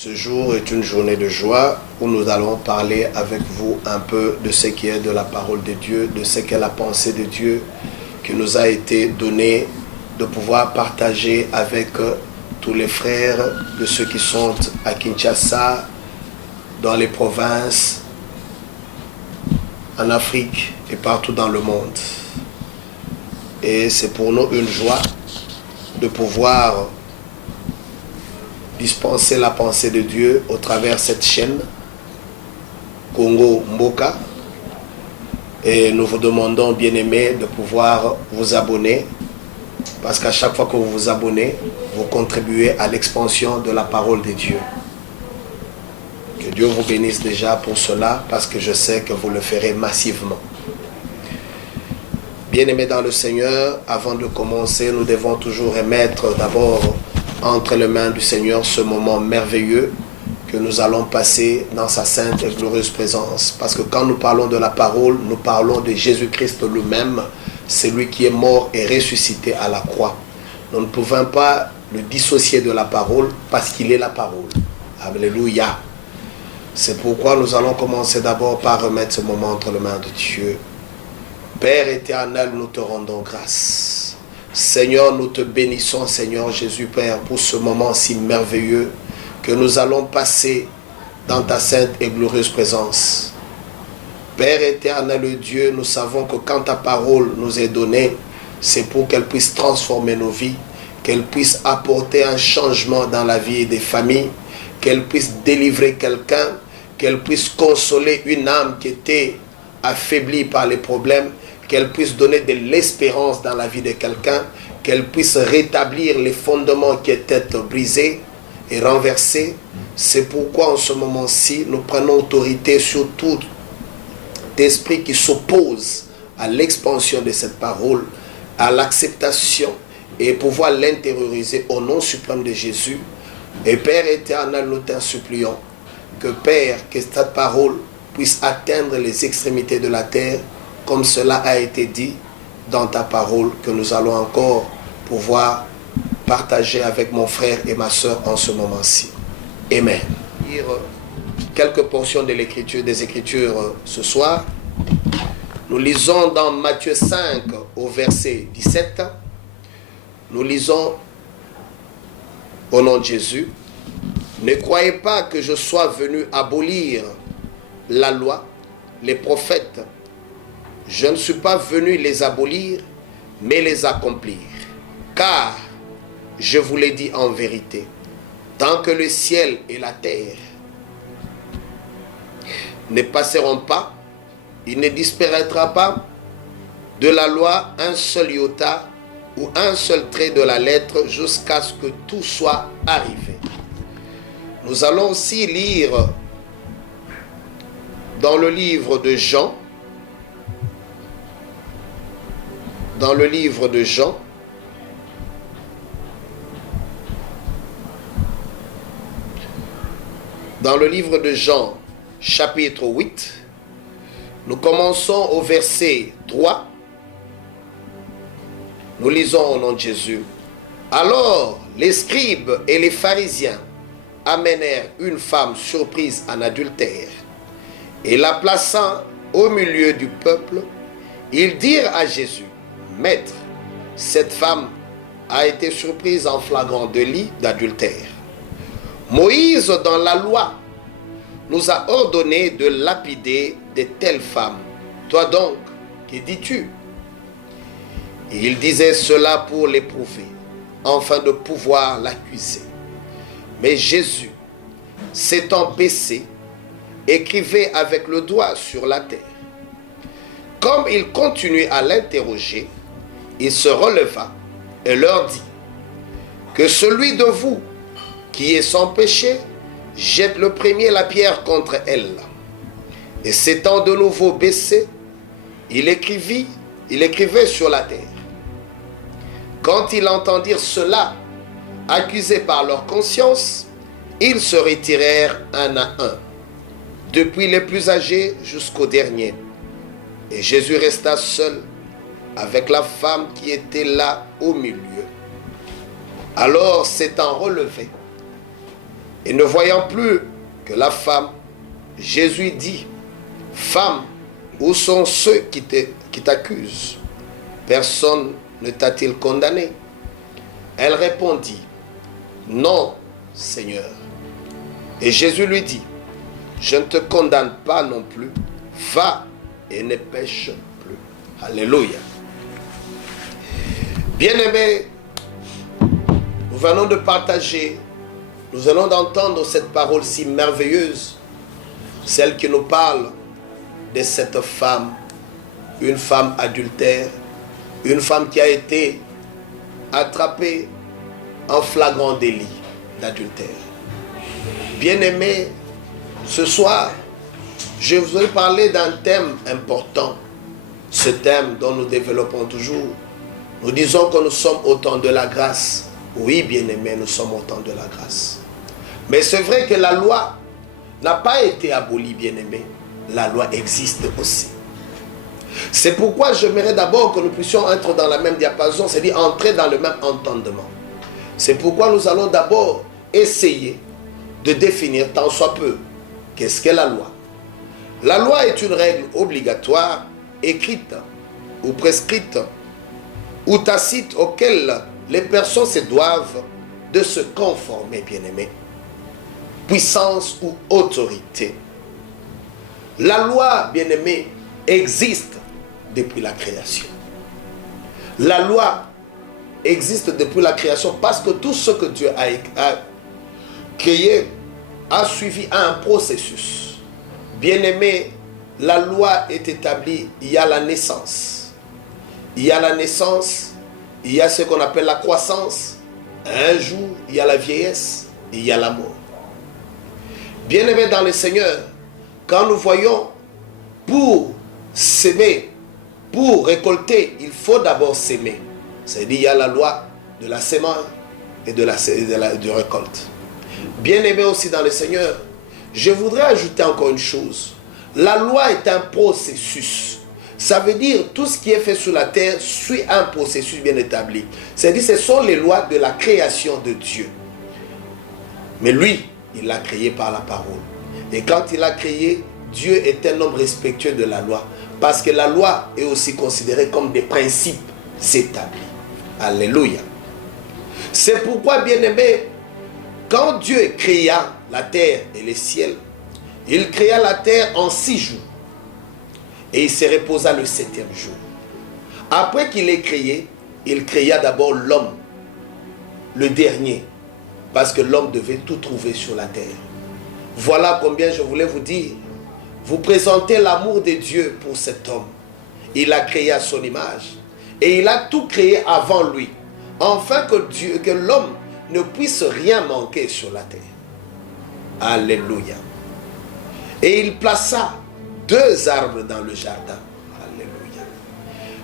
Ce jour est une journée de joie où nous allons parler avec vous un peu de ce qui est de la parole de Dieu, de ce qu'est la pensée de Dieu qui nous a été donnée de pouvoir partager avec tous les frères de ceux qui sont à Kinshasa, dans les provinces, en Afrique et partout dans le monde. Et c'est pour nous une joie de pouvoir dispenser la pensée de Dieu au travers cette chaîne Congo Mboka. Et nous vous demandons, bien-aimés, de pouvoir vous abonner, parce qu'à chaque fois que vous vous abonnez, vous contribuez à l'expansion de la parole de Dieu. Que Dieu vous bénisse déjà pour cela, parce que je sais que vous le ferez massivement. Bien-aimés dans le Seigneur, avant de commencer, nous devons toujours remettre d'abord entre les mains du Seigneur ce moment merveilleux que nous allons passer dans sa sainte et glorieuse présence. Parce que quand nous parlons de la parole, nous parlons de Jésus-Christ lui-même, celui qui est mort et ressuscité à la croix. Nous ne pouvons pas le dissocier de la parole parce qu'il est la parole. Alléluia. C'est pourquoi nous allons commencer d'abord par remettre ce moment entre les mains de Dieu. Père éternel, nous te rendons grâce. Seigneur, nous te bénissons, Seigneur Jésus, Père, pour ce moment si merveilleux que nous allons passer dans ta sainte et glorieuse présence. Père éternel Dieu, nous savons que quand ta parole nous est donnée, c'est pour qu'elle puisse transformer nos vies, qu'elle puisse apporter un changement dans la vie des familles, qu'elle puisse délivrer quelqu'un, qu'elle puisse consoler une âme qui était affaiblie par les problèmes, qu'elle puisse donner de l'espérance dans la vie de quelqu'un, qu'elle puisse rétablir les fondements qui étaient brisés et renversés. C'est pourquoi en ce moment-ci, nous prenons autorité sur tout esprit qui s'oppose à l'expansion de cette parole, à l'acceptation et pouvoir l'intérioriser au nom suprême de Jésus. Et Père éternel, nous t'en supplions que Père, que cette parole puisse atteindre les extrémités de la terre, comme cela a été dit dans ta parole, que nous allons encore pouvoir partager avec mon frère et ma soeur en ce moment-ci. Amen. Lire quelques portions de l'écriture, des Écritures ce soir. Nous lisons dans Matthieu 5 au verset 17. Nous lisons au nom de Jésus. Ne croyez pas que je sois venu abolir la loi, les prophètes. Je ne suis pas venu les abolir, mais les accomplir. Car, je vous l'ai dit en vérité, tant que le ciel et la terre ne passeront pas, il ne disparaîtra pas de la loi un seul iota ou un seul trait de la lettre jusqu'à ce que tout soit arrivé. Nous allons aussi lire dans le livre de Jean, dans le livre de Jean, chapitre 8, nous commençons au verset 3. Nous lisons au nom de Jésus. Alors, les scribes et les pharisiens amenèrent une femme surprise en adultère, et la plaçant au milieu du peuple, ils dirent à Jésus: Maître, cette femme a été surprise en flagrant délit d'adultère. Moïse, dans la loi, nous a ordonné de lapider de telles femmes. Toi donc, que dis-tu? Et il disait cela pour l'éprouver, afin de pouvoir l'accuser. Mais Jésus, s'étant baissé, écrivait avec le doigt sur la terre. Comme il continuait à l'interroger, il se releva et leur dit: Que celui de vous qui est sans péché jette le premier la pierre contre elle. Et s'étant de nouveau baissé, il écrivait sur la terre. Quand ils entendirent cela, accusés par leur conscience, ils se retirèrent un à un, depuis les plus âgés jusqu'aux derniers. Et Jésus resta seul avec la femme qui était là au milieu. Alors, s'étant relevé, Et ne voyant plus que la femme, Jésus dit, « Femme, où sont ceux qui t'accusent? Personne ne t'a-t-il condamné ?» Elle répondit, « Non, Seigneur. » Et Jésus lui dit, « Je ne te condamne pas non plus. Va et ne pêche plus. » Alléluia. Bien-aimés, nous venons de partager, nous allons d'entendre cette parole si merveilleuse, celle qui nous parle de cette femme, une femme adultère, une femme qui a été attrapée en flagrant délit d'adultère. Bien-aimés, ce soir, je vous ai parlé d'un thème important, ce thème dont nous développons toujours. Nous disons que nous sommes au temps de la grâce. Oui, bien-aimés, nous sommes au temps de la grâce. Mais c'est vrai que la loi n'a pas été abolie, bien-aimés. La loi existe aussi. C'est pourquoi j'aimerais d'abord que nous puissions être dans la même diapason, c'est-à-dire entrer dans le même entendement. C'est pourquoi nous allons d'abord essayer de définir tant soit peu qu'est-ce qu'est la loi. La loi est une règle obligatoire, écrite ou prescrite ou tacite auquel les personnes se doivent de se conformer, bien-aimés. Puissance ou autorité. La loi, bien-aimés, existe depuis la création. La loi existe depuis la création parce que tout ce que Dieu a créé a suivi un processus. Bien-aimés, la loi est établie, il y a la naissance. Il y a la naissance, il y a ce qu'on appelle la croissance. Un jour, il y a la vieillesse, il y a la mort. Bien-aimés dans le Seigneur, quand nous voyons, pour s'aimer, pour récolter, il faut d'abord s'aimer. C'est-à-dire, il y a la loi de la sémence et de la récolte. Bien-aimés aussi dans le Seigneur, je voudrais ajouter encore une chose. La loi est un processus. Ça veut dire tout ce qui est fait sur la terre suit un processus bien établi. C'est-à-dire ce sont les lois de la création de Dieu. Mais lui, il l'a créé par la parole. Et quand il l'a créé, Dieu est un homme respectueux de la loi. Parce que la loi est aussi considérée comme des principes établis. Alléluia. C'est pourquoi, bien-aimés, quand Dieu créa la terre et les ciels, il créa la terre en 6 jours. Et il se reposa le 7e jour. Après qu'il ait créé, il créa d'abord l'homme, le dernier, parce que l'homme devait tout trouver sur la terre. Voilà combien je voulais vous dire. Vous présentez l'amour de Dieu pour cet homme. Il a créé à son image. Et il a tout créé avant lui. Afin que l'homme ne puisse rien manquer sur la terre. Alléluia. Et il plaça 2 arbres dans le jardin. Alléluia.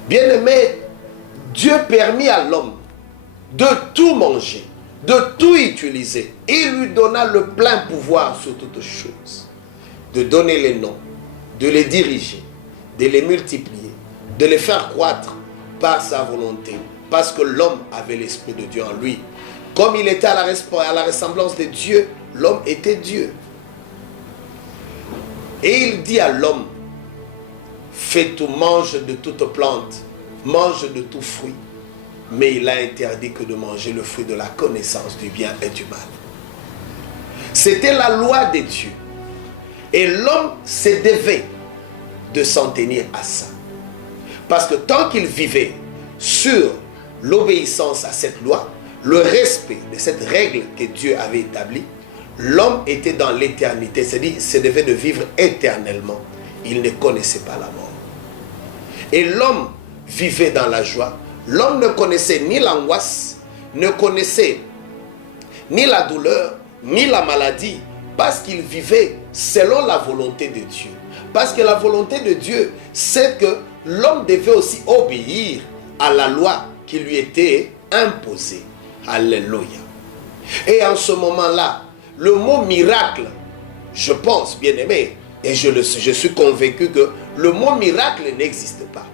Bien-aimé, Dieu permit à l'homme de tout manger, de tout utiliser. Il lui donna le plein pouvoir sur toutes choses. De donner les noms, de les diriger, de les multiplier, de les faire croître par sa volonté. Parce que l'homme avait l'Esprit de Dieu en lui. Comme il était à la ressemblance de Dieu, l'homme était Dieu. Et il dit à l'homme, fais tout, mange de toute plante, mange de tout fruit. Mais il a interdit que de manger le fruit de la connaissance du bien et du mal. C'était la loi de Dieu. Et l'homme se devait de s'en tenir à ça. Parce que tant qu'il vivait sur l'obéissance à cette loi, le respect de cette règle que Dieu avait établie, l'homme était dans l'éternité, c'est-à-dire se devait de vivre éternellement. Il ne connaissait pas la mort. Et l'homme vivait dans la joie. L'homme ne connaissait ni l'angoisse, ne connaissait ni la douleur, ni la maladie, parce qu'il vivait selon la volonté de Dieu. Parce que la volonté de Dieu, c'est que l'homme devait aussi obéir à la loi qui lui était imposée. Alléluia. Et en ce moment-là, le mot miracle, je pense, bien-aimé, et je suis convaincu que le mot miracle n'existe pas.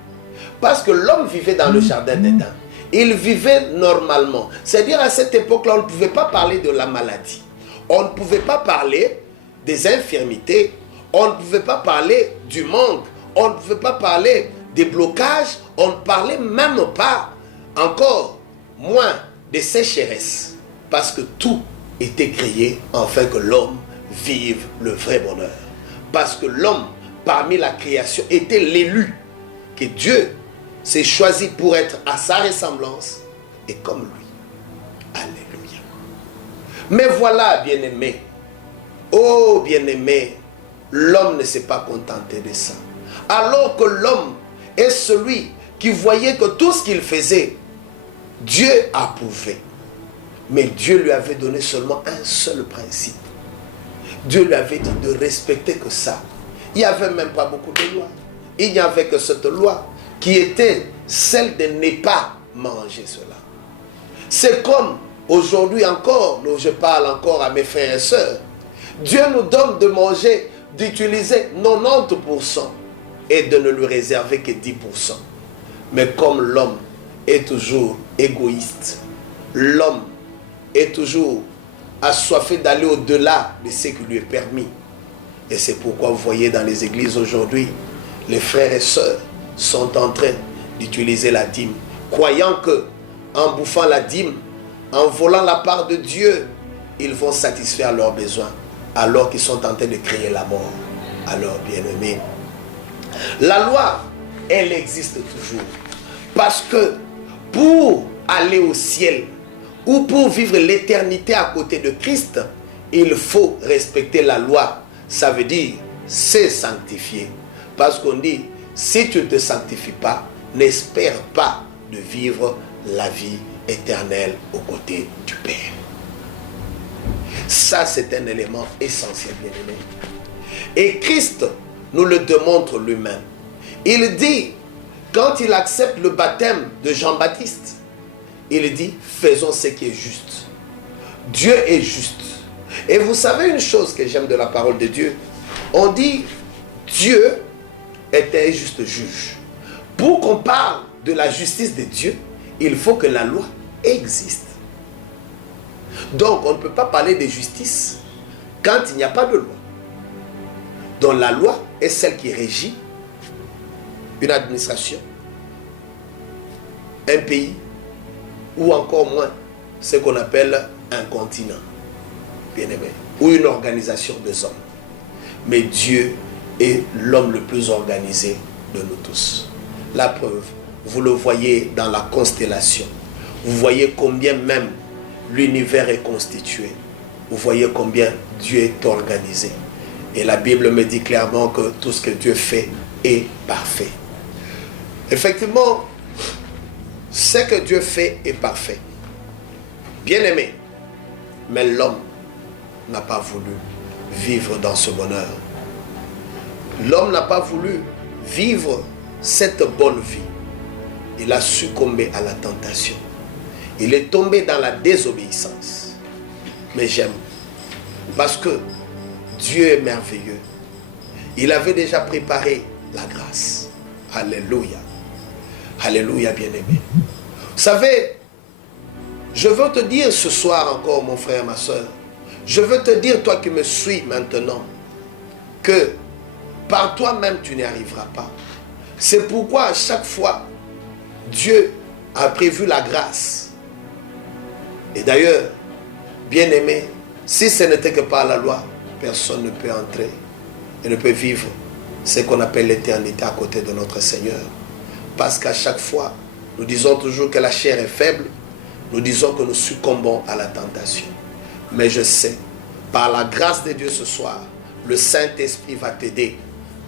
Parce que l'homme vivait dans le jardin d'Éden. Il vivait normalement. C'est-à-dire à cette époque-là, on ne pouvait pas parler de la maladie. On ne pouvait pas parler des infirmités, on ne pouvait pas parler du manque, on ne pouvait pas parler des blocages, on ne parlait même pas encore moins des sécheresses, parce que tout était créé afin que l'homme vive le vrai bonheur. Parce que l'homme, parmi la création, était l'élu, que Dieu s'est choisi pour être à sa ressemblance et comme lui. Alléluia. Mais voilà, bien-aimé, oh bien-aimé, l'homme ne s'est pas contenté de ça. Alors que l'homme est celui qui voyait que tout ce qu'il faisait, Dieu approuvait. Mais Dieu lui avait donné seulement un seul principe. Dieu lui avait dit de respecter que ça. Il n'y avait même pas beaucoup de lois. Il n'y avait que cette loi qui était celle de ne pas manger cela. C'est comme aujourd'hui encore, je parle encore à mes frères et sœurs, Dieu nous donne de manger, d'utiliser 90% et de ne lui réserver que 10%. Mais comme l'homme est toujours égoïste, l'homme est toujours assoiffé d'aller au-delà de ce qui lui est permis. Et c'est pourquoi vous voyez dans les églises aujourd'hui, les frères et sœurs sont en train d'utiliser la dîme, croyant que en bouffant la dîme, en volant la part de Dieu, ils vont satisfaire leurs besoins, alors qu'ils sont en train de créer la mort. Alors, bien-aimés, la loi, elle existe toujours. Parce que pour aller au ciel, ou pour vivre l'éternité à côté de Christ, il faut respecter la loi. Ça veut dire se sanctifier. Parce qu'on dit, si tu ne te sanctifies pas, n'espère pas de vivre la vie éternelle aux côtés du Père. Ça, c'est un élément essentiel, bien-aimé. Et Christ nous le démontre lui-même. Il dit, quand il accepte le baptême de Jean-Baptiste, il dit, faisons ce qui est juste. Dieu est juste. Et vous savez une chose que j'aime de la parole de Dieu, on dit, Dieu est un juste juge. Pour qu'on parle de la justice de Dieu, il faut que la loi existe. Donc, on ne peut pas parler de justice quand il n'y a pas de loi. Donc, la loi est celle qui régit une administration, un pays, ou encore moins ce qu'on appelle un continent, bien-aimé, ou une organisation des hommes. Mais Dieu est l'homme le plus organisé de nous tous. La preuve, vous le voyez dans la constellation. Vous voyez combien même l'univers est constitué. Vous voyez combien Dieu est organisé. Et la Bible me dit clairement que tout ce que Dieu fait est parfait. Effectivement, ce que Dieu fait est parfait. Bien-aimé, mais l'homme n'a pas voulu vivre dans ce bonheur. L'homme n'a pas voulu vivre cette bonne vie. Il a succombé à la tentation. Il est tombé dans la désobéissance. Mais j'aime, parce que Dieu est merveilleux. Il avait déjà préparé la grâce. Alléluia. Alléluia, bien-aimé. Vous savez, je veux te dire ce soir encore, mon frère, ma soeur, je veux te dire, toi qui me suis maintenant, que par toi-même, tu n'y arriveras pas. C'est pourquoi à chaque fois, Dieu a prévu la grâce. Et d'ailleurs, bien-aimé, si ce n'était que par la loi, personne ne peut entrer et ne peut vivre ce qu'on appelle l'éternité à côté de notre Seigneur. Parce qu'à chaque fois, nous disons toujours que la chair est faible, nous disons que nous succombons à la tentation. Mais je sais, par la grâce de Dieu ce soir, le Saint-Esprit va t'aider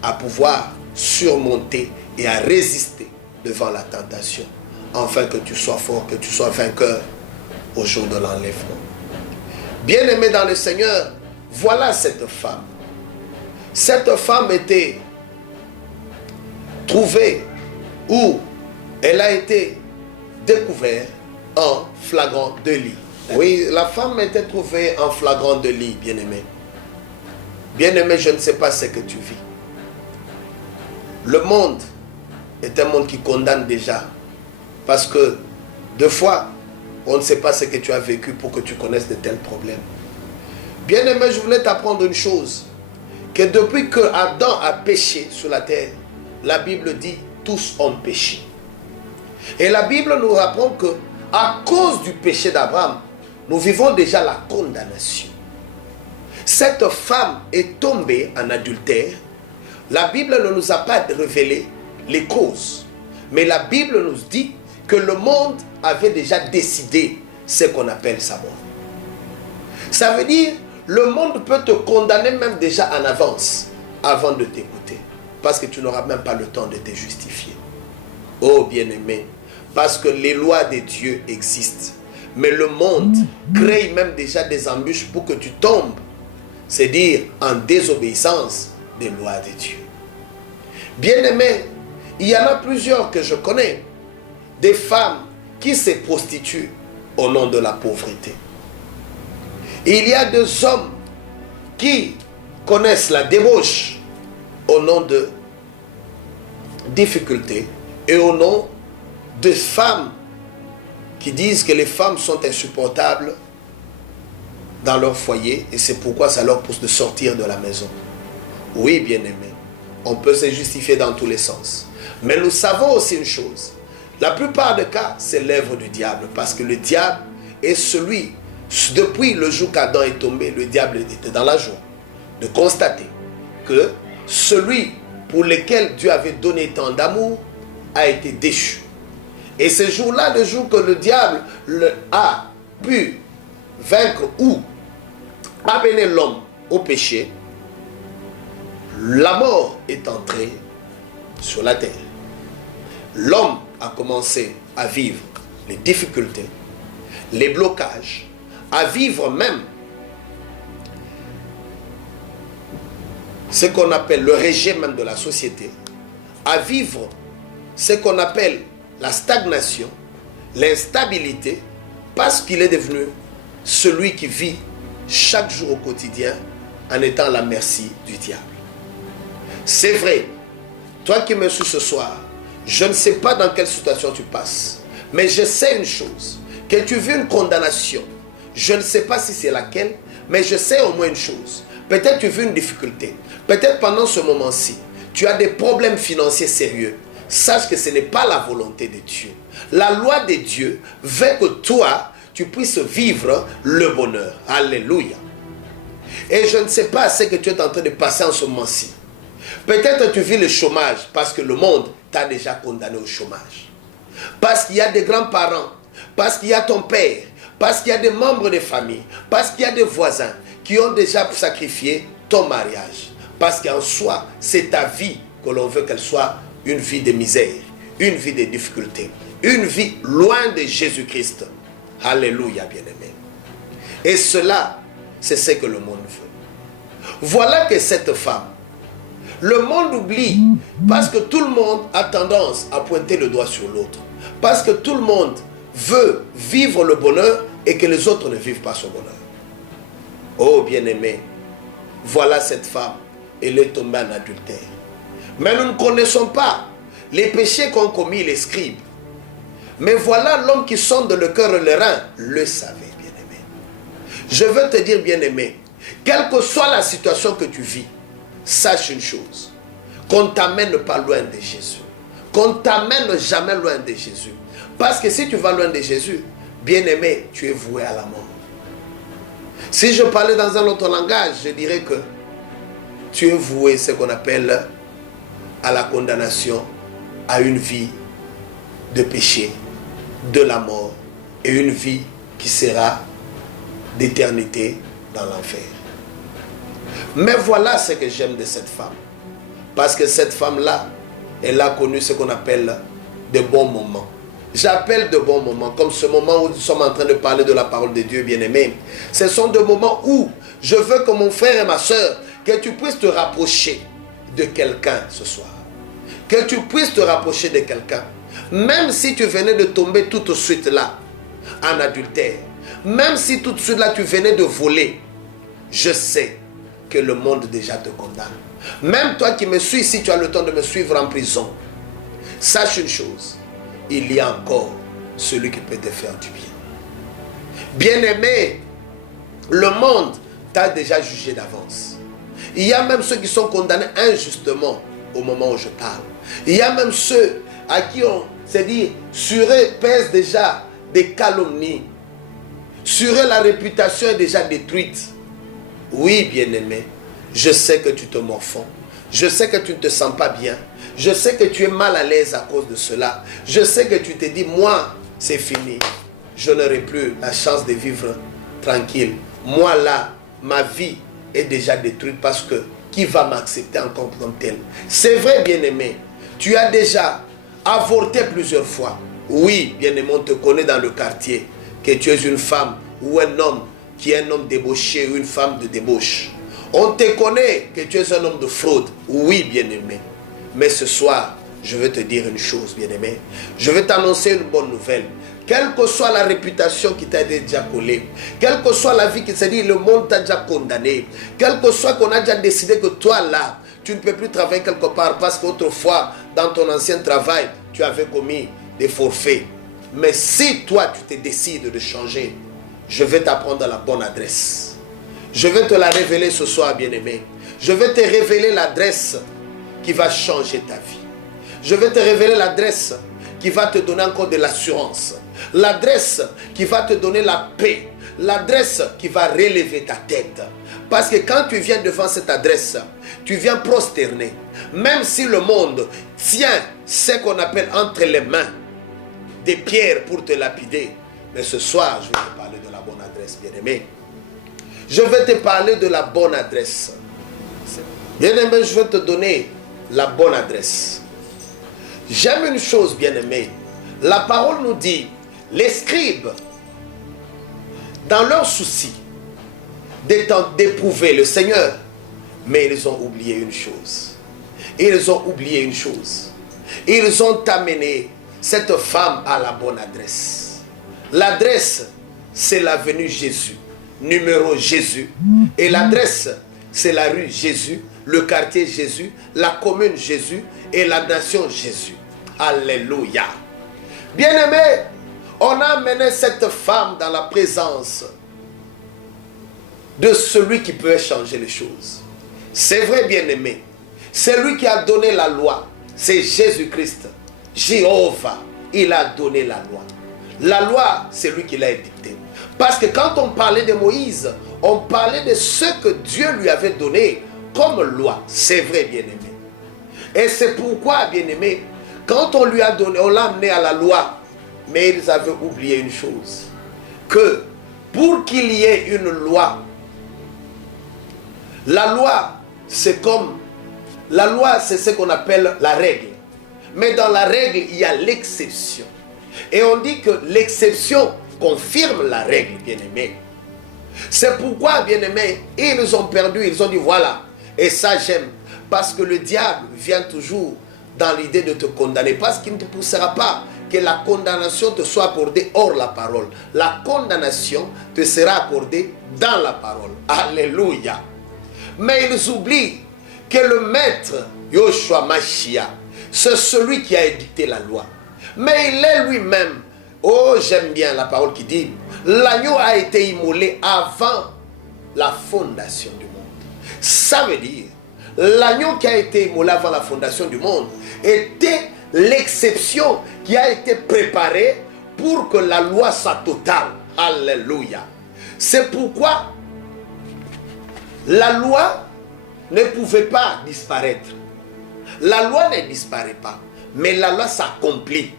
à pouvoir surmonter et à résister devant la tentation, afin que tu sois fort, que tu sois vainqueur au jour de l'enlèvement. Bien-aimé dans le Seigneur, voilà cette femme. Cette femme était trouvée où elle a été découverte en flagrant délit. Oui, la femme était trouvée en flagrant délit, bien-aimé. Bien-aimé, je ne sais pas ce que tu vis. Le monde est un monde qui condamne déjà. Parce que, deux fois, on ne sait pas ce que tu as vécu pour que tu connaisses de tels problèmes. Bien-aimé, je voulais t'apprendre une chose. Que depuis que Adam a péché sur la terre, la Bible dit tous ont péché. Et la Bible nous apprend que à cause du péché d'Abraham, nous vivons déjà la condamnation. Cette femme est tombée en adultère. La Bible ne nous a pas révélé les causes. Mais la Bible nous dit que le monde avait déjà décidé ce qu'on appelle sa mort. Ça veut dire, le monde peut te condamner même déjà en avance, avant de t'écouter. Parce que tu n'auras même pas le temps de te justifier. Oh bien-aimé, parce que les lois de Dieu existent. Mais le monde crée même déjà des embûches pour que tu tombes. C'est dire en désobéissance des lois de Dieu. Bien-aimé, il y en a plusieurs que je connais. Des femmes qui se prostituent au nom de la pauvreté. Il y a des hommes qui connaissent la débauche au nom de difficultés et au nom de femmes qui disent que les femmes sont insupportables dans leur foyer et c'est pourquoi ça leur pousse de sortir de la maison. Oui, bien-aimé, on peut se justifier dans tous les sens. Mais nous savons aussi une chose. La plupart des cas, c'est l'œuvre du diable parce que le diable est celui. Depuis le jour qu'Adam est tombé, le diable était dans la joie de constater que celui pour lequel Dieu avait donné tant d'amour a été déchu. Et ce jour-là, le jour que le diable a pu vaincre ou amener l'homme au péché, la mort est entrée sur la terre. L'homme a commencé à vivre les difficultés, les blocages, à vivre même ce qu'on appelle le régime même de la société, à vivre ce qu'on appelle la stagnation, l'instabilité, parce qu'il est devenu celui qui vit chaque jour au quotidien en étant à la merci du diable. C'est vrai, toi qui me suis ce soir, je ne sais pas dans quelle situation tu passes, mais je sais une chose, que tu vis une condamnation. Je ne sais pas si c'est laquelle, mais je sais au moins une chose. Peut-être tu vis une difficulté. Peut-être pendant ce moment-ci, tu as des problèmes financiers sérieux. Sache que ce n'est pas la volonté de Dieu. La loi de Dieu veut que toi, tu puisses vivre le bonheur. Alléluia. Et je ne sais pas ce que tu es en train de passer en ce moment-ci. Peut-être tu vis le chômage parce que le monde t'a déjà condamné au chômage. Parce qu'il y a des grands-parents, parce qu'il y a ton père, parce qu'il y a des membres de famille, parce qu'il y a des voisins qui ont déjà sacrifié ton mariage. Parce qu'en soi, c'est ta vie que l'on veut qu'elle soit une vie de misère, une vie de difficulté, une vie loin de Jésus-Christ. Alléluia, bien-aimé. Et cela, c'est ce que le monde veut. Voilà que cette femme, le monde oublie parce que tout le monde a tendance à pointer le doigt sur l'autre. Parce que tout le monde veut vivre le bonheur et que les autres ne vivent pas son bonheur. Oh bien-aimé, voilà cette femme, elle est tombée en adultère. Mais nous ne connaissons pas les péchés qu'ont commis les scribes. Mais voilà l'homme qui sonde le cœur et le rein, le savait, bien-aimé. Je veux te dire, bien-aimé, quelle que soit la situation que tu vis, sache une chose, qu'on ne t'amène pas loin de Jésus. Qu'on ne t'amène jamais loin de Jésus. Parce que si tu vas loin de Jésus, bien-aimé, tu es voué à la mort. Si je parlais dans un autre langage, je dirais que tu es voué, ce qu'on appelle à la condamnation, à une vie de péché, de la mort, et une vie qui sera d'éternité dans l'enfer. Mais voilà ce que j'aime de cette femme. Parce que cette femme-là, elle a connu ce qu'on appelle de bons moments. J'appelle de bons moments, comme ce moment où nous sommes en train de parler de la parole de Dieu, bien-aimé. Ce sont des moments où je veux que mon frère et ma soeur, que tu puisses te rapprocher de quelqu'un ce soir. Que tu puisses te rapprocher de quelqu'un. Même si tu venais de tomber tout de suite là, en adultère. Même si tout de suite là, tu venais de voler. Je sais que le monde déjà te condamne. Même toi qui me suis, si tu as le temps de me suivre en prison, sache une chose. Il y a encore celui qui peut te faire du bien. Bien-aimé, le monde t'a déjà jugé d'avance. Il y a même ceux qui sont condamnés injustement au moment où je parle. Il y a même ceux à qui on s'est dit, sur eux pèse déjà des calomnies. Sur eux la réputation est déjà détruite. Oui, bien-aimé, je sais que tu te morfonds. Je sais que tu ne te sens pas bien. Je sais que tu es mal à l'aise à cause de cela. Je sais que tu te dis, moi, c'est fini. Je n'aurai plus la chance de vivre tranquille. Moi, là, ma vie est déjà détruite parce que qui va m'accepter encore comme tel? C'est vrai, bien-aimé. Tu as déjà avorté plusieurs fois. Oui, bien-aimé, on te connaît dans le quartier que tu es une femme ou un homme qui est un homme débauché ou une femme de débauche. On te connaît que tu es un homme de fraude. Oui, bien-aimé. Mais ce soir, je vais te dire une chose, bien-aimé. Je vais t'annoncer une bonne nouvelle. Quelle que soit la réputation qui t'a déjà collée, quelle que soit la vie qui s'est dit, le monde t'a déjà condamné, quel que soit qu'on a déjà décidé que toi là, tu ne peux plus travailler quelque part parce qu'autrefois, dans ton ancien travail, tu avais commis des forfaits. Mais si toi, tu te décides de changer, je vais t'apprendre la bonne adresse. Je vais te la révéler ce soir, bien-aimé. Je vais te révéler l'adresse qui va changer ta vie. Je vais te révéler l'adresse qui va te donner encore de l'assurance. L'adresse qui va te donner la paix. L'adresse qui va relever ta tête. Parce que quand tu viens devant cette adresse, tu viens prosterner. Même si le monde tient ce qu'on appelle entre les mains des pierres pour te lapider. Mais ce soir, je vais te parler de la bonne adresse, bien-aimé. Je vais te parler de la bonne adresse. Bien-aimé, je vais te donner la bonne adresse. J'aime une chose, bien-aimé. La parole nous dit, les scribes, dans leur souci d'éprouver le Seigneur, mais ils ont oublié une chose. Ils ont oublié une chose. Ils ont amené cette femme à la bonne adresse. L'adresse, c'est l'avenue Jésus, numéro Jésus. Et l'adresse, c'est la rue Jésus, le quartier Jésus, la commune Jésus et la nation Jésus. Alléluia. Bien-aimé, on a amené cette femme dans la présence de celui qui peut changer les choses. C'est vrai, bien-aimé. C'est lui qui a donné la loi. C'est Jésus-Christ. Jéhovah, il a donné la loi. La loi, c'est lui qui l'a édictée. Parce que quand on parlait de Moïse, on parlait de ce que Dieu lui avait donné comme loi. C'est vrai, bien-aimé. Et c'est pourquoi, bien-aimé, quand on lui a donné, on l'a amené à la loi, mais ils avaient oublié une chose. Que pour qu'il y ait une loi, la loi, c'est comme... La loi, c'est ce qu'on appelle la règle. Mais dans la règle, il y a l'exception. Et on dit que l'exception confirme la règle, bien-aimé. C'est pourquoi, bien-aimé, ils ont perdu, ils ont dit voilà. Et ça, j'aime. Parce que le diable vient toujours dans l'idée de te condamner. Parce qu'il ne te poussera pas que la condamnation te soit accordée hors la parole. La condamnation te sera accordée dans la parole. Alléluia. Mais ils oublient que le maître, Yoshua Mashiach, c'est celui qui a édicté la loi. Mais il est lui-même. Oh, j'aime bien la parole qui dit, l'agneau a été immolé avant la fondation du monde. Ça veut dire, l'agneau qui a été immolé avant la fondation du monde était l'exception qui a été préparée pour que la loi soit totale. Alléluia. C'est pourquoi la loi ne pouvait pas disparaître. La loi ne disparaît pas, mais la loi s'accomplit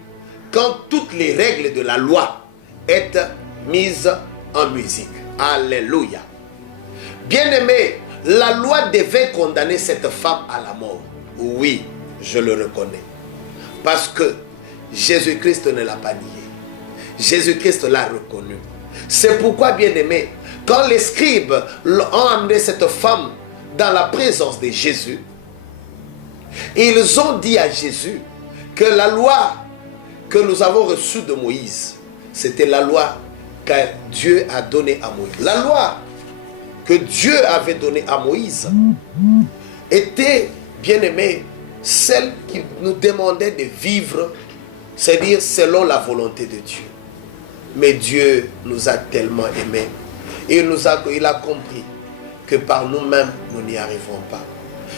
quand toutes les règles de la loi sont mises en musique. Alléluia. Bien-aimé, la loi devait condamner cette femme à la mort. Oui, je le reconnais. Parce que Jésus-Christ ne l'a pas nié. Jésus-Christ l'a reconnu. C'est pourquoi, bien-aimé, quand les scribes ont amené cette femme dans la présence de Jésus, ils ont dit à Jésus que la loi que nous avons reçue de Moïse, c'était la loi que Dieu a donnée à Moïse. La loi que Dieu avait donnée à Moïse était, bien aimé, celle qui nous demandait de vivre, c'est-à-dire selon la volonté de Dieu. Mais Dieu nous a tellement aimés. Il a compris que par nous-mêmes, nous n'y arriverons pas.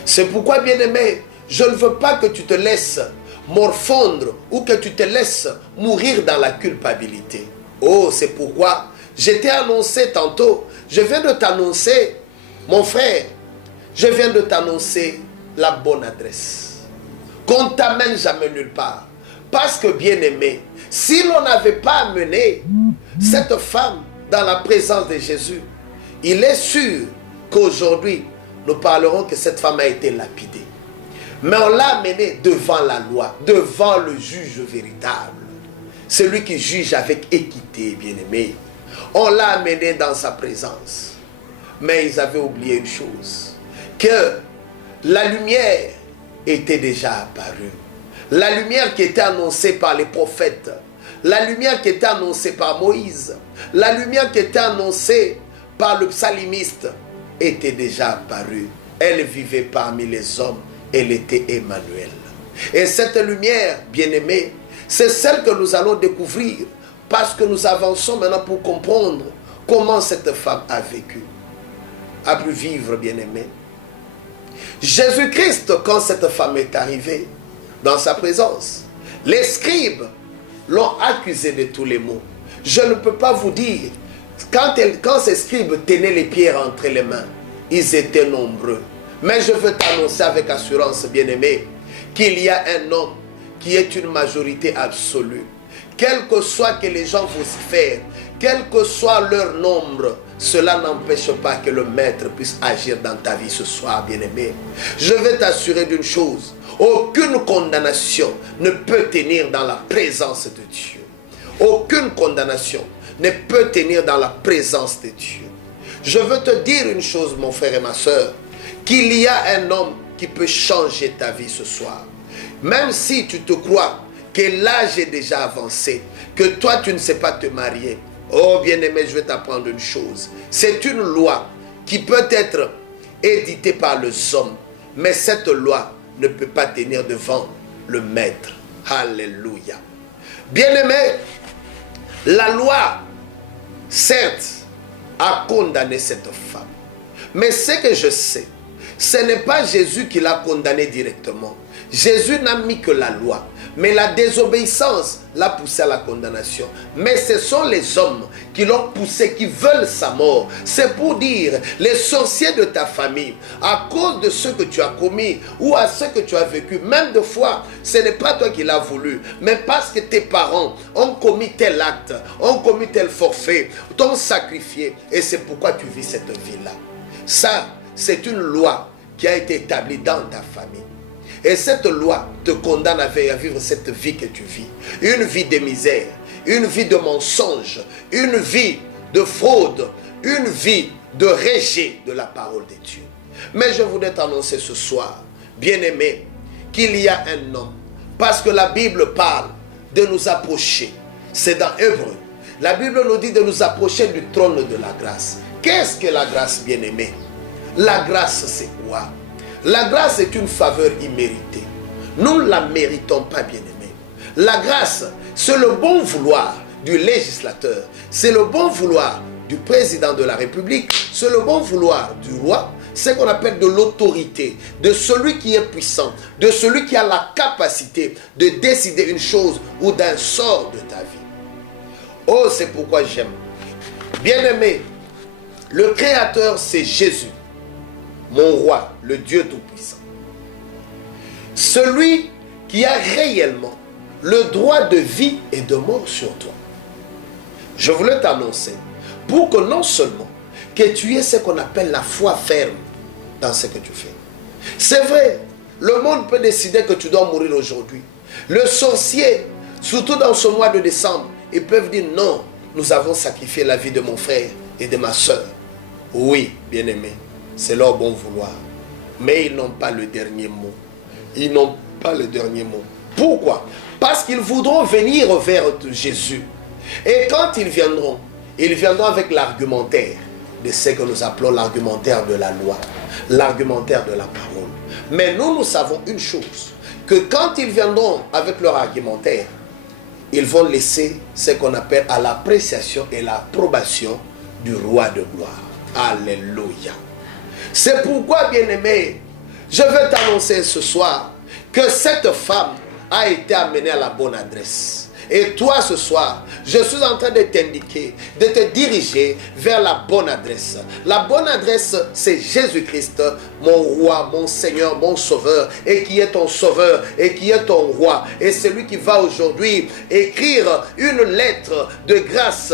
C'est pourquoi, bien-aimé, je ne veux pas que tu te laisses morfondre ou que tu te laisses mourir dans la culpabilité. Oh, c'est pourquoi je t'ai annoncé tantôt, je viens de t'annoncer, mon frère, je viens de t'annoncer la bonne adresse. Qu'on ne t'amène jamais nulle part. Parce que, bien-aimé, si l'on n'avait pas amené cette femme dans la présence de Jésus, il est sûr qu'aujourd'hui, nous parlerons que cette femme a été lapidée. Mais on l'a amenée devant la loi, devant le juge véritable. Celui qui juge avec équité, bien-aimé. On l'a amenée dans sa présence. Mais ils avaient oublié une chose. Que la lumière était déjà apparue. La lumière qui était annoncée par les prophètes. La lumière qui était annoncée par Moïse. La lumière qui était annoncée par le psalimiste était déjà apparue. Elle vivait parmi les hommes. Elle était Emmanuel. Et cette lumière, bien-aimée, c'est celle que nous allons découvrir parce que nous avançons maintenant pour comprendre comment cette femme a vécu, a pu vivre, bien-aimée. Jésus-Christ, quand cette femme est arrivée dans sa présence, les scribes l'ont accusée de tous les maux. Je ne peux pas vous dire, quand ces scribes tenaient les pierres entre les mains, ils étaient nombreux. Mais je veux t'annoncer avec assurance, bien-aimé, qu'il y a un homme qui est une majorité absolue. Quel que soit que les gens vocifèrent, quel que soit leur nombre, cela n'empêche pas que le Maître puisse agir dans ta vie ce soir, bien-aimé. Je vais t'assurer d'une chose, aucune condamnation ne peut tenir dans la présence de Dieu. Aucune condamnation ne peut tenir dans la présence de Dieu. Je veux te dire une chose, mon frère et ma soeur, qu'il y a un homme qui peut changer ta vie ce soir. Même si tu te crois que l'âge est déjà avancé, que toi tu ne sais pas te marier. Oh bien-aimé, je vais t'apprendre une chose. C'est une loi qui peut être éditée par les hommes, mais cette loi ne peut pas tenir devant le Maître. Alléluia. Bien-aimé, la loi, certes, a condamné cette femme. Mais ce que je sais, ce n'est pas Jésus qui l'a condamné directement. Jésus n'a mis que la loi. Mais la désobéissance l'a poussé à la condamnation. Mais ce sont les hommes qui l'ont poussé, qui veulent sa mort. C'est pour dire, les sorciers de ta famille, à cause de ce que tu as commis ou à ce que tu as vécu, même de fois, ce n'est pas toi qui l'as voulu, mais parce que tes parents ont commis tel acte, ont commis tel forfait, t'ont sacrifié. Et c'est pourquoi tu vis cette vie-là. Ça, c'est une loi qui a été établie dans ta famille. Et cette loi te condamne à vivre cette vie que tu vis. Une vie de misère, une vie de mensonge, une vie de fraude, une vie de rejet de la parole de Dieu. Mais je voudrais t'annoncer ce soir, bien-aimé, qu'il y a un homme. Parce que la Bible parle de nous approcher. C'est dans Hébreux. La Bible nous dit de nous approcher du trône de la grâce. Qu'est-ce que la grâce, bien-aimé? La grâce, c'est quoi? La grâce est une faveur imméritée. Nous ne la méritons pas, bien-aimés. La grâce, c'est le bon vouloir du législateur. C'est le bon vouloir du président de la République. C'est le bon vouloir du roi. C'est ce qu'on appelle de l'autorité, de celui qui est puissant, de celui qui a la capacité de décider une chose ou d'un sort de ta vie. Oh, c'est pourquoi j'aime. Bien-aimé, le Créateur, c'est Jésus. Mon roi, le Dieu Tout-Puissant. Celui qui a réellement le droit de vie et de mort sur toi. Je voulais t'annoncer pour que non seulement que tu aies ce qu'on appelle la foi ferme dans ce que tu fais. C'est vrai, le monde peut décider que tu dois mourir aujourd'hui. Le sorcier, surtout dans ce mois de décembre, ils peuvent dire non, nous avons sacrifié la vie de mon frère et de ma soeur. Oui, bien-aimé. C'est leur bon vouloir. Mais ils n'ont pas le dernier mot. Ils n'ont pas le dernier mot. Pourquoi? Parce qu'ils voudront venir vers Jésus. Et quand ils viendront avec l'argumentaire de ce que nous appelons l'argumentaire de la loi, l'argumentaire de la parole. Mais nous savons une chose, que quand ils viendront avec leur argumentaire, ils vont laisser ce qu'on appelle à l'appréciation et l'approbation du roi de gloire. Alléluia. C'est pourquoi, bien-aimé, je veux t'annoncer ce soir que cette femme a été amenée à la bonne adresse. Et toi, ce soir, je suis en train de t'indiquer, de te diriger vers la bonne adresse. La bonne adresse, c'est Jésus-Christ, mon roi, mon Seigneur, mon sauveur, et qui est ton sauveur, et qui est ton roi. Et c'est lui qui va aujourd'hui écrire une lettre de grâce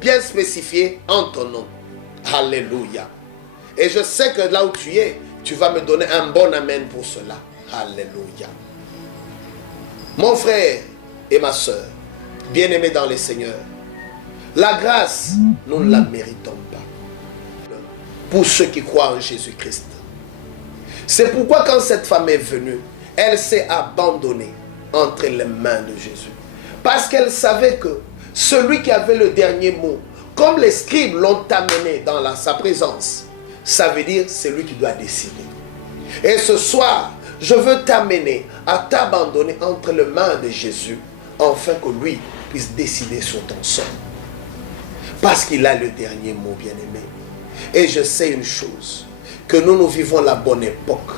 bien spécifiée en ton nom. Alléluia. Et je sais que là où tu es, tu vas me donner un bon amen pour cela. Alléluia. Mon frère et ma soeur, bien-aimés dans le Seigneur, la grâce, nous ne la méritons pas. Pour ceux qui croient en Jésus-Christ. C'est pourquoi quand cette femme est venue, elle s'est abandonnée entre les mains de Jésus. Parce qu'elle savait que celui qui avait le dernier mot, comme les scribes l'ont amené dans sa présence, ça veut dire c'est lui qui doit décider. Et ce soir, je veux t'amener à t'abandonner entre les mains de Jésus, afin que lui puisse décider sur ton sort. Parce qu'il a le dernier mot, bien-aimé. Et je sais une chose, que nous vivons la bonne époque,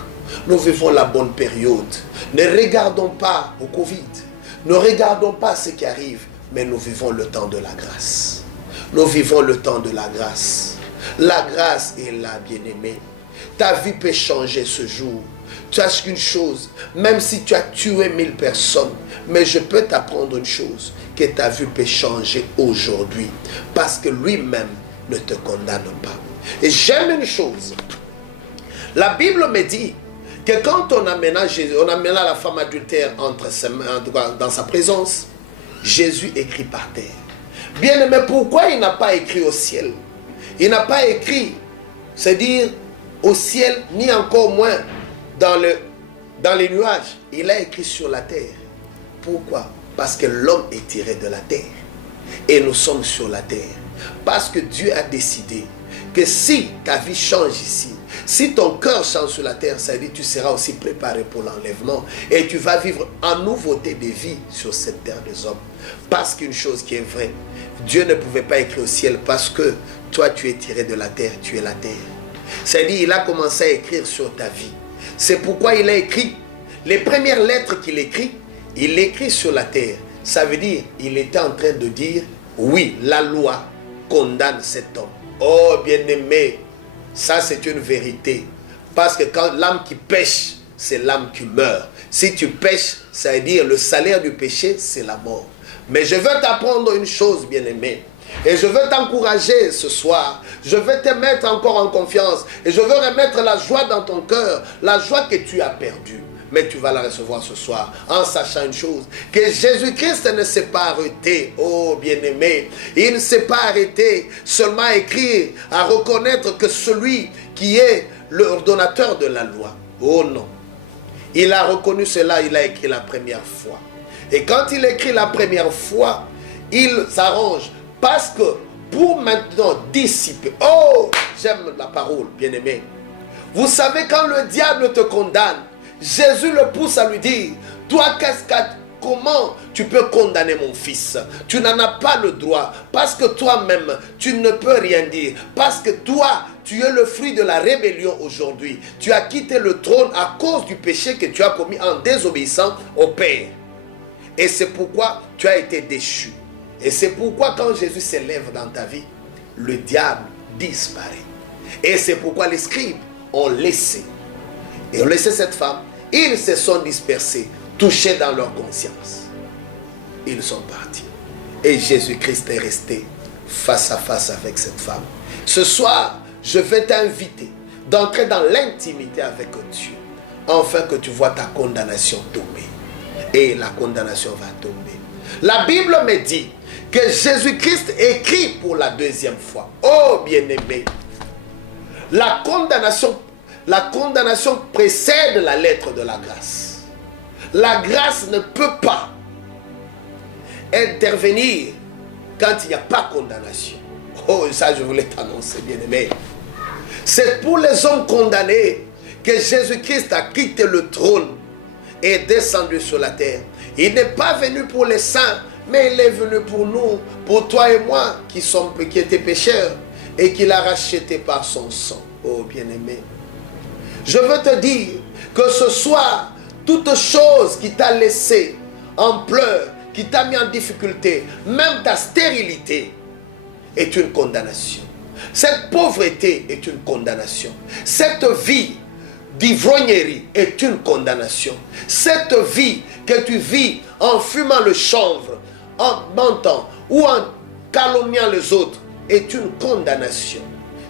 nous vivons la bonne période. Ne regardons pas au Covid, ne regardons pas ce qui arrive, mais nous vivons le temps de la grâce. Nous vivons le temps de la grâce. La grâce est là, bien-aimé. Ta vie peut changer ce jour. Tu as une chose, même si tu as tué 1000 personnes, mais je peux t'apprendre une chose, que ta vie peut changer aujourd'hui, parce que lui-même ne te condamne pas. Et j'aime une chose, la Bible me dit que quand on amena Jésus, on amena la femme adultère entre ses mains, dans sa présence, Jésus écrit par terre. Bien aimé, pourquoi il n'a pas écrit au ciel? Il n'a pas écrit, c'est-à-dire au ciel, ni encore moins dans les nuages. Il a écrit sur la terre. Pourquoi? Parce que l'homme est tiré de la terre. Et nous sommes sur la terre. Parce que Dieu a décidé que si ta vie change ici, si ton cœur change sur la terre, ça veut dire que tu seras aussi préparé pour l'enlèvement. Et tu vas vivre en nouveauté de vie sur cette terre des hommes. Parce qu'une chose qui est vraie, Dieu ne pouvait pas écrire au ciel parce que toi tu es tiré de la terre, tu es la terre. C'est-à-dire il a commencé à écrire sur ta vie. C'est pourquoi il a écrit. Les premières lettres qu'il écrit, il écrit sur la terre. Ça veut dire il était en train de dire, oui, la loi condamne cet homme. Oh bien-aimé, ça c'est une vérité. Parce que quand l'âme qui pêche, c'est l'âme qui meurt. Si tu pêches, ça veut dire le salaire du péché, c'est la mort. Mais je veux t'apprendre une chose, bien-aimé. Et je veux t'encourager ce soir. Je veux te mettre encore en confiance. Et je veux remettre la joie dans ton cœur. La joie que tu as perdue. Mais tu vas la recevoir ce soir en sachant une chose. Que Jésus-Christ ne s'est pas arrêté. Oh bien-aimé. Il ne s'est pas arrêté seulement à écrire, à reconnaître que celui qui est l'ordonnateur de la loi. Oh non. Il a reconnu cela, il a écrit la première fois. Et quand il écrit la première fois, il s'arrange. Parce que pour maintenant dissiper, oh, j'aime la parole, bien-aimé. Vous savez, quand le diable te condamne, Jésus le pousse à lui dire, toi, comment tu peux condamner mon fils? Tu n'en as pas le droit, parce que toi-même, tu ne peux rien dire. Parce que toi, tu es le fruit de la rébellion aujourd'hui. Tu as quitté le trône à cause du péché que tu as commis en désobéissant au Père. Et c'est pourquoi tu as été déchu. Et c'est pourquoi quand Jésus s'élève dans ta vie, le diable disparaît. Et c'est pourquoi les scribes ont laissé. Et ont laissé cette femme. Ils se sont dispersés, touchés dans leur conscience. Ils sont partis. Et Jésus-Christ est resté face à face avec cette femme. Ce soir, je vais t'inviter d'entrer dans l'intimité avec Dieu. Afin que tu vois ta condamnation tomber. Et la condamnation va tomber. La Bible me dit que Jésus-Christ écrit pour la deuxième fois. Oh bien-aimé, la condamnation précède la lettre de la grâce. La grâce ne peut pas intervenir quand il n'y a pas condamnation. Oh, ça je voulais t'annoncer, bien-aimé. C'est pour les hommes condamnés que Jésus-Christ a quitté le trône et est descendu sur la terre. Il n'est pas venu pour les saints, mais il est venu pour nous, pour toi et moi qui étaient pécheurs, et qu'il a racheté par son sang. Oh bien-aimé, je veux te dire que ce soir, toute chose qui t'a laissé en pleurs, qui t'a mis en difficulté, même ta stérilité, est une condamnation. Cette pauvreté est une condamnation. Cette vie d'ivrognerie est une condamnation. Cette vie que tu vis en fumant le chanvre, en mentant ou en calomniant les autres est une condamnation.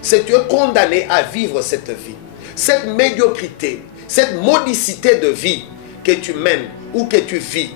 C'est tu es condamné à vivre cette vie. Cette médiocrité, cette modicité de vie que tu mènes ou que tu vis,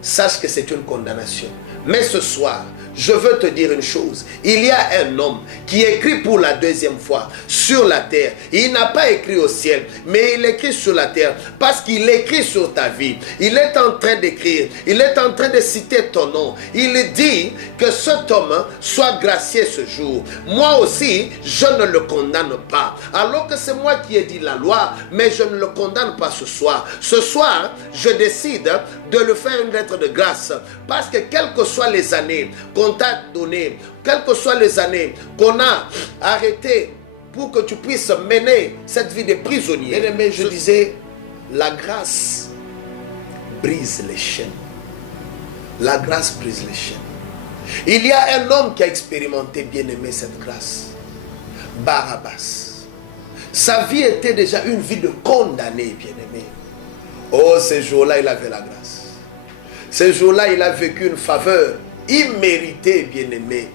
sache que c'est une condamnation. Mais ce soir, je veux te dire une chose. Il y a un homme qui écrit pour la deuxième fois sur la terre. Il n'a pas écrit au ciel, mais il écrit sur la terre parce qu'il écrit sur ta vie. Il est en train d'écrire. Il est en train de citer ton nom. Il dit que cet homme soit gracié ce jour. Moi aussi, je ne le condamne pas. Alors que c'est moi qui ai dit la loi, mais je ne le condamne pas ce soir. Ce soir, je décide de lui faire une lettre de grâce parce que quelles que soient les années qu'on t'a donné, quelles que soient les années qu'on a arrêté pour que tu puisses mener cette vie de prisonnier. Bien-aimé, je disais, la grâce brise les chaînes. La grâce brise les chaînes. Il y a un homme qui a expérimenté, bien-aimé, cette grâce. Barabbas. Sa vie était déjà une vie de condamné, bien-aimé. Oh, ce jour-là, il avait la grâce. Ce jour-là, il a vécu une faveur imméritée, bien-aimé.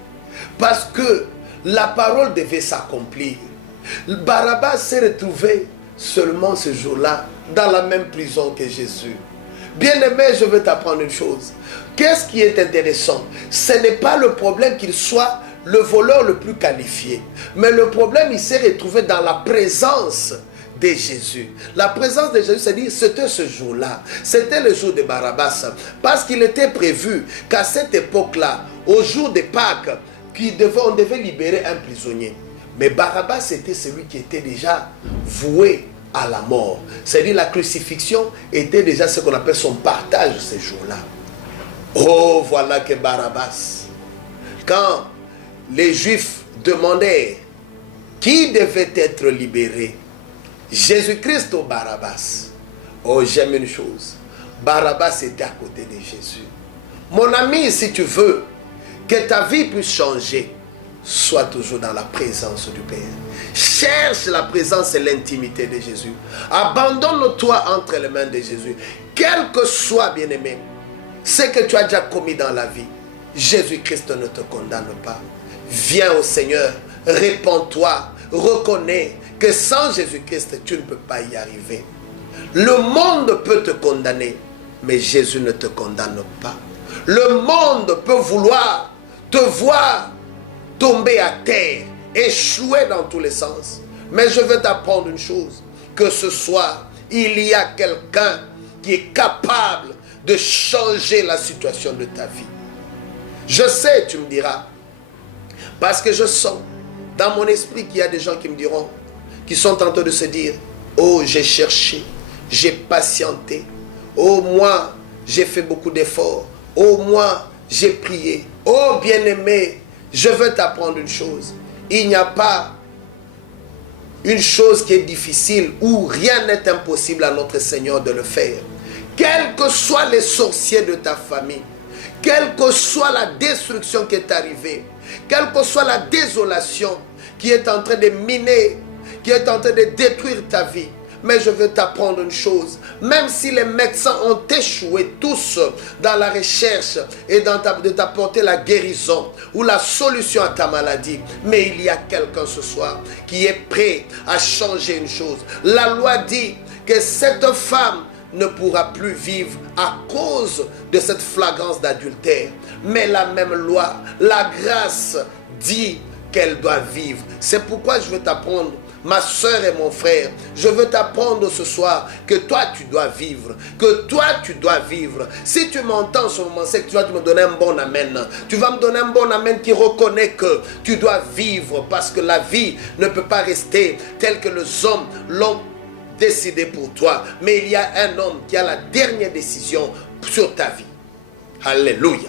Parce que la parole devait s'accomplir. Barabbas s'est retrouvé seulement ce jour-là dans la même prison que Jésus. Bien-aimé, je veux t'apprendre une chose. Qu'est-ce qui est intéressant? Ce n'est pas le problème qu'il soit le voleur le plus qualifié. Mais le problème, il s'est retrouvé dans la présence de Jésus. La présence de Jésus, c'est-à-dire, c'était ce jour-là. C'était le jour de Barabbas. Parce qu'il était prévu qu'à cette époque-là, au jour de Pâques, on devait libérer un prisonnier. Mais Barabbas, c'était celui qui était déjà voué à la mort. C'est-à-dire, la crucifixion était déjà ce qu'on appelle son partage ce jour-là. Oh, voilà que Barabbas, quand les Juifs demandaient qui devait être libéré, Jésus-Christ ou Barabbas? Oh, j'aime une chose. Barabbas était à côté de Jésus. Mon ami, si tu veux que ta vie puisse changer, sois toujours dans la présence du Père. Cherche la présence et l'intimité de Jésus. Abandonne-toi entre les mains de Jésus. Quel que soit, bien-aimé, ce que tu as déjà commis dans la vie, Jésus-Christ ne te condamne pas. Viens au Seigneur, répands-toi, reconnais que sans Jésus-Christ, tu ne peux pas y arriver. Le monde peut te condamner, mais Jésus ne te condamne pas. Le monde peut vouloir te voir tomber à terre, échouer dans tous les sens. Mais je veux t'apprendre une chose, que ce soir, il y a quelqu'un qui est capable de changer la situation de ta vie. Je sais, tu me diras, parce que je sens dans mon esprit qu'il y a des gens qui me diront, qui sont en train de se dire, oh, j'ai cherché, j'ai patienté, oh, moi, j'ai fait beaucoup d'efforts, oh, moi, j'ai prié, oh, bien-aimé, je veux t'apprendre une chose, il n'y a pas une chose qui est difficile ou rien n'est impossible à notre Seigneur de le faire. Quels que soient les sorciers de ta famille, quelle que soit la destruction qui est arrivée, quelle que soit la désolation qui est en train de miner, qui est en train de détruire ta vie. Mais je veux t'apprendre une chose. Même si les médecins ont échoué tous dans la recherche et de t'apporter la guérison ou la solution à ta maladie, mais il y a quelqu'un ce soir qui est prêt à changer une chose. La loi dit que cette femme ne pourra plus vivre à cause de cette flagrance d'adultère. Mais la même loi, la grâce dit qu'elle doit vivre. C'est pourquoi je veux t'apprendre, ma soeur et mon frère, je veux t'apprendre ce soir que toi tu dois vivre, que toi tu dois vivre. Si tu m'entends en ce moment, c'est que tu vas me donner un bon amen. Tu vas me donner un bon amen qui reconnaît que tu dois vivre, parce que la vie ne peut pas rester telle que les hommes l'ont décidé pour toi. Mais il y a un homme qui a la dernière décision sur ta vie. Alléluia.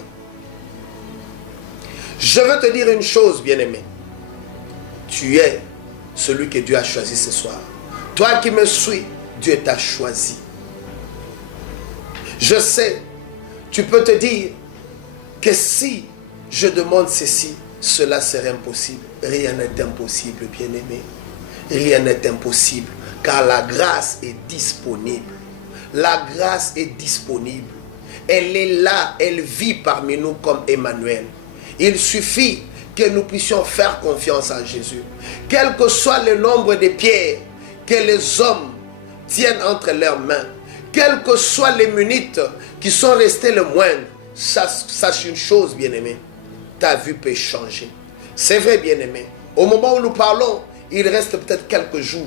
Je veux te dire une chose, bien-aimé. Tu es celui que Dieu a choisi ce soir. Toi qui me suis, Dieu t'a choisi. Je sais, tu peux te dire que si je demande ceci, cela serait impossible. Rien n'est impossible, bien-aimé. Rien n'est impossible, car la grâce est disponible. La grâce est disponible. Elle est là, elle vit parmi nous comme Emmanuel. Il suffit que nous puissions faire confiance en Jésus. Quel que soit le nombre de pierres que les hommes tiennent entre leurs mains, quelles que soient les minutes qui sont restées le moindre, sache une chose, bien-aimé, ta vie peut changer. C'est vrai, bien-aimé. Au moment où nous parlons, il reste peut-être quelques jours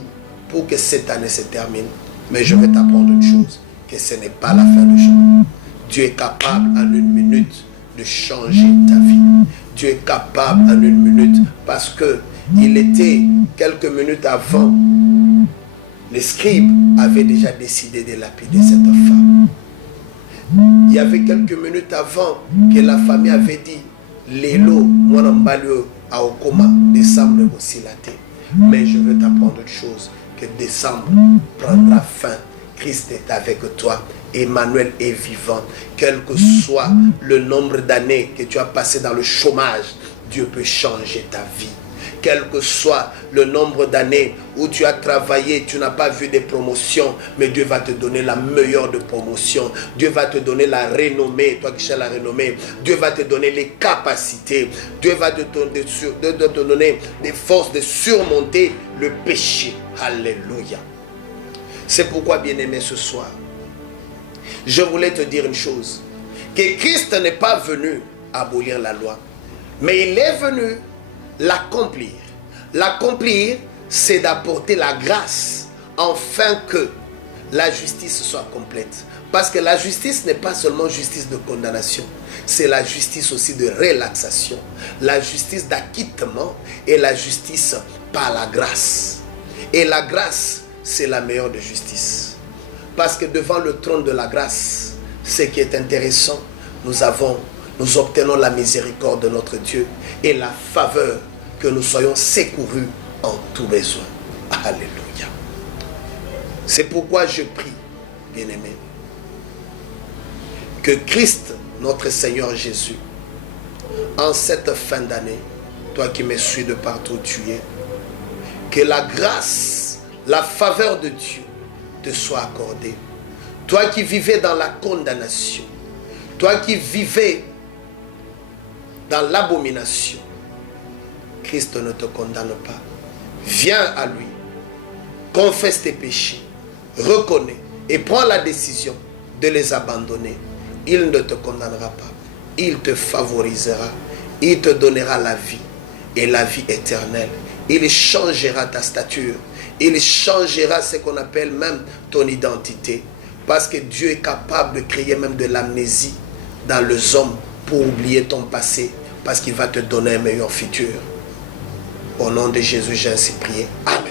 pour que cette année se termine. Mais je vais t'apprendre une chose, que ce n'est pas la fin du chemin. Dieu est capable en une minute de changer ta vie. Dieu est capable en une minute, parce que il était quelques minutes avant, les scribes avaient déjà décidé de lapider cette femme. Il y avait quelques minutes avant que la famille avait dit, Lélo, mon embalio, à Okoma, décembre aussi la terre. Mais je veux t'apprendre une chose, que décembre prendra fin. Christ est avec toi. Emmanuel est vivant. Quel que soit le nombre d'années que tu as passé dans le chômage, Dieu peut changer ta vie. Quel que soit le nombre d'années où tu as travaillé, tu n'as pas vu des promotions, mais Dieu va te donner la meilleure de promotions. Dieu va te donner la renommée, toi qui cherches la renommée. Dieu va te donner les capacités. Dieu va te donner des forces de surmonter le péché. Alléluia. C'est pourquoi, bien-aimé, ce soir, je voulais te dire une chose, que Christ n'est pas venu abolir la loi, mais il est venu l'accomplir. L'accomplir, c'est d'apporter la grâce, afin que la justice soit complète. Parce que la justice n'est pas seulement justice de condamnation, c'est la justice aussi de relaxation, la justice d'acquittement et la justice par la grâce. Et la grâce, c'est la meilleure de justice. Parce que devant le trône de la grâce, ce qui est intéressant, nous obtenons la miséricorde de notre Dieu et la faveur que nous soyons secourus en tout besoin. Alléluia. C'est pourquoi je prie, bien-aimé, que Christ, notre Seigneur Jésus, en cette fin d'année, toi qui me suis de partout où tu es, que la grâce, la faveur de Dieu te soit accordée. Toi qui vivais dans la condamnation, toi qui vivais dans l'abomination, Christ ne te condamne pas. Viens à lui, confesse tes péchés, reconnais et prends la décision de les abandonner. Il ne te condamnera pas, il te favorisera, il te donnera la vie et la vie éternelle. Il changera ta stature, il changera ce qu'on appelle même ton identité. Parce que Dieu est capable de créer même de l'amnésie dans les hommes pour oublier ton passé. Parce qu'il va te donner un meilleur futur. Au nom de Jésus, j'ai ainsi prié. Amen.